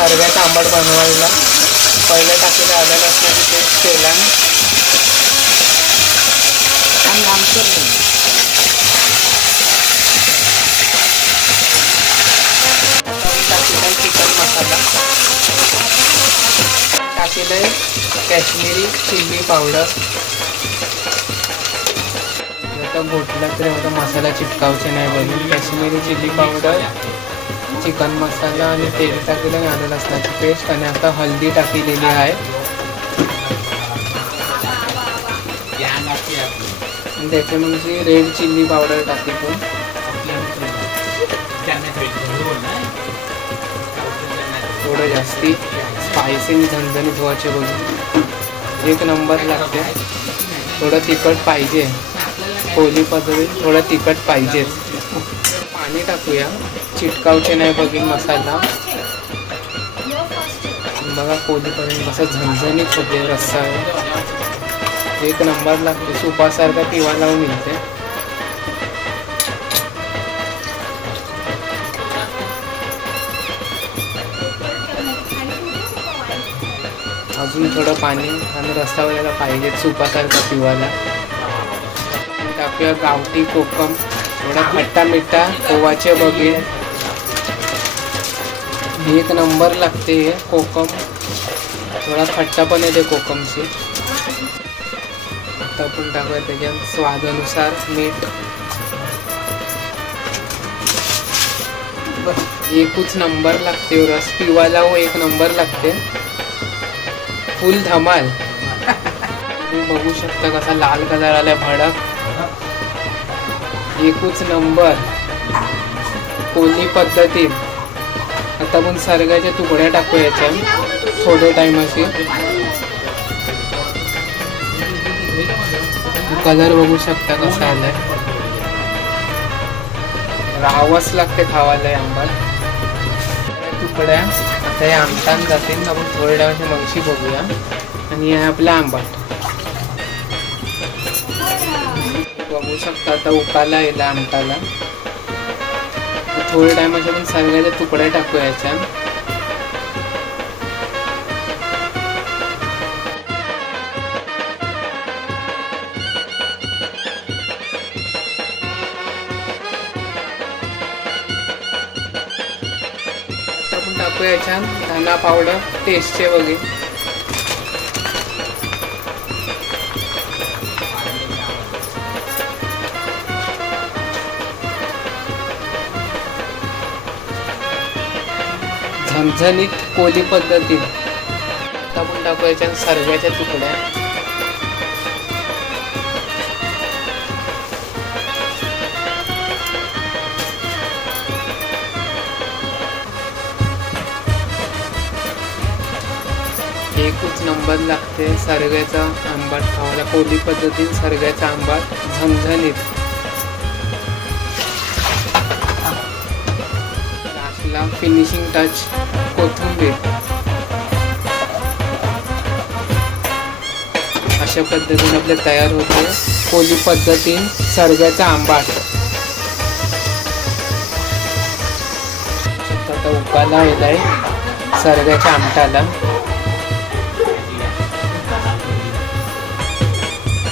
सर्व्याचा आंबट बनवायला पहिलं टाकीला आलं लसणाची पेस्ट केला आणि आमचं टाकीला चिकन मसाला टाकीला काश्मीरी चिल्ली पावडर आता घोटला तरी आता मसाला चिपकावचे नाही बघून काश्मीरी चिल्ली पावडर चिकन मसाला आणि तेल टाकलेलं आणि आलं लसणाची पेस्ट आणि आता हळदी टाकलेली आहे आणि त्याच्यामध्ये रेड चिल्ली पावडर टाकतो थोडं जास्ती स्पायसी झणझणीत व्हायचे बघून एक नंबर लागते थोडं तिखट पाहिजे कोली पद्धतीत थोडं तिखट पाहिजेच पाणी टाकूया चिटकावचे नाही बघीन मसाला बघा कोलीपर्यंत कसं झणझणीत होते रस्सा एक नंबर लागते सुपासारखा पिवा लावून मिळते अजून थोडं पाणी आणि रस्सा वगैरे पाहिजे सुपासारखा पिवायला टाकूया गावठी कोकम थोडा खट्टा मिठा ओवाचे बघे एक नंबर लागते कोकम थोडा खट्टा पण येते कोकमची आता आपण टाकूया त्याच्यात स्वादानुसार मीठ एकच नंबर लागते रस पिवायला व एक नंबर लागते फुल धमाल तुम्ही बघू शकता कसा लाल कलर आलाय भडक एकच नंबर कोणी पद्धतीत आता आपण सरगाच्या तुकड्या टाकू याच्या थोडे टाइम असे कलर बघू शकता कसा आलाय रावस लागते खावायला आंबट तुकड्या आता हे आमटान जातील आपण थोड्या टाइमची मगशी बघूया आणि हे आपला आंबट बघू शकता आता उकाला येला आमटाला थोड्या टायमाच्या पण सरगाच्या तुकड्या टाकू याच्या आपण टाकू याच्या धना पावडर टेस्टचे वगैरे झणझणीत कोली पद्धतीत आपण टाकू याच्यात सरग्याच्या तुकड्या एकच नंबर लागते सरग्याचा आंबट खावायला कोली पद्धतीत सरग्याचा आंबट झणझणीत फिनिशिंग टच कोथिंबीर अशा पद्धतीने आपले तयार होते कोली पद्धतीने सरग्याचा आंबाट आता उकाला येलाय सरग्याच्या आमटाला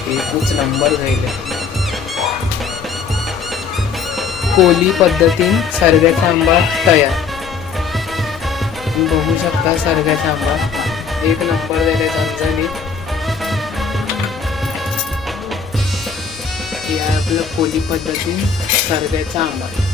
एकच नंबर राहिले कोली पद्धतीने सरग्याचा आंबट तयार बघू शकता सरग्याचा आंबट एक नंबर झाले झणझणीत हे आपलं कोली पद्धतीने सरग्याचा आंबट